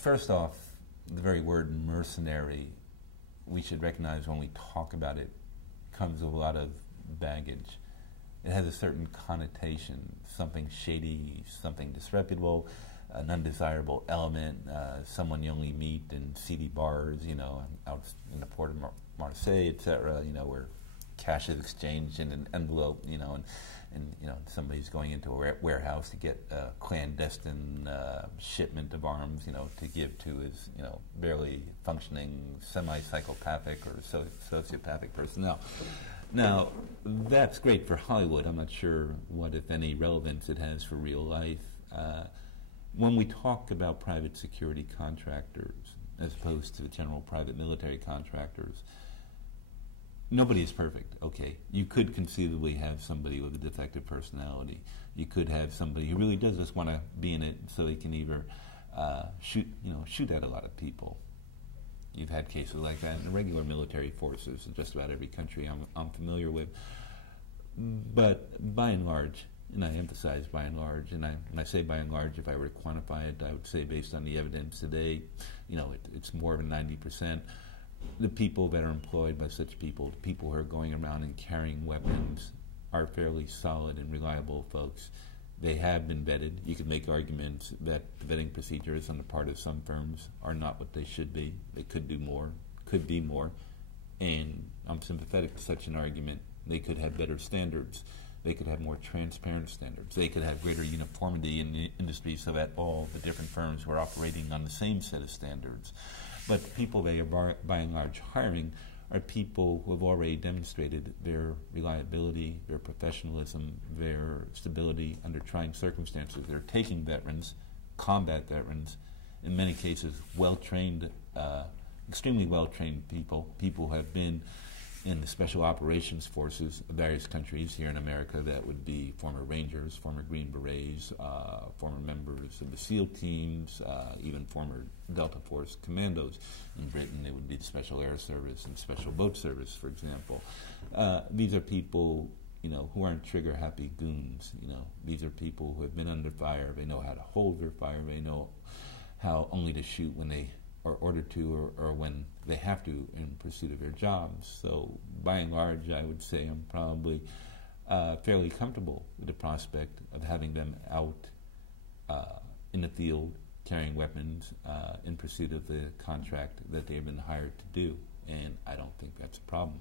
First off, the very word mercenary, we should recognize when we talk about it, comes with a lot of baggage. It has a certain connotation, something shady, something disreputable, an undesirable element, someone you only meet in seedy bars, out in the port of Marseille, etc., where cash is exchanged in an envelope, and somebody's going into a warehouse to get a clandestine shipment of arms, to give to his, barely functioning semi-psychopathic or sociopathic personnel. Now, that's great for Hollywood. I'm not sure what, if any, relevance it has for real life. When we talk about private security contractors, as opposed to general private military contractors, nobody is perfect, okay? You could conceivably have somebody with a defective personality. You could have somebody who really does just want to be in it so they can either shoot at a lot of people. You've had cases like that in the regular military forces in just about every country I'm familiar with. But by and large, and I emphasize by and large, and I say by and large, if I were to quantify it, I would say based on the evidence today, it's more than 90%. The people that are employed by such people, the people who are going around and carrying weapons, are fairly solid and reliable folks. They have been vetted. You could make arguments that the vetting procedures on the part of some firms are not what they should be. They could do more, could be more, and I'm sympathetic to such an argument. They could have better standards. They could have more transparent standards. They could have greater uniformity in the industry so that all the different firms were operating on the same set of standards. But the people they are by and large hiring are people who have already demonstrated their reliability, their professionalism, their stability under trying circumstances. They're taking veterans, combat veterans, in many cases well-trained, extremely well-trained people who have been in the special operations forces of various countries here in America. That would be former Rangers, former Green Berets, former members of the SEAL teams, even former Delta Force commandos. In Britain, it would be the Special Air Service and Special Boat Service, for example. These are people, who aren't trigger-happy goons. These are people who have been under fire. They know how to hold their fire. They know how only to shoot when they are ordered to or when they have to in pursuit of their jobs. So by and large, I would say I'm probably fairly comfortable with the prospect of having them out in the field carrying weapons in pursuit of the contract that they've been hired to do. And I don't think that's a problem.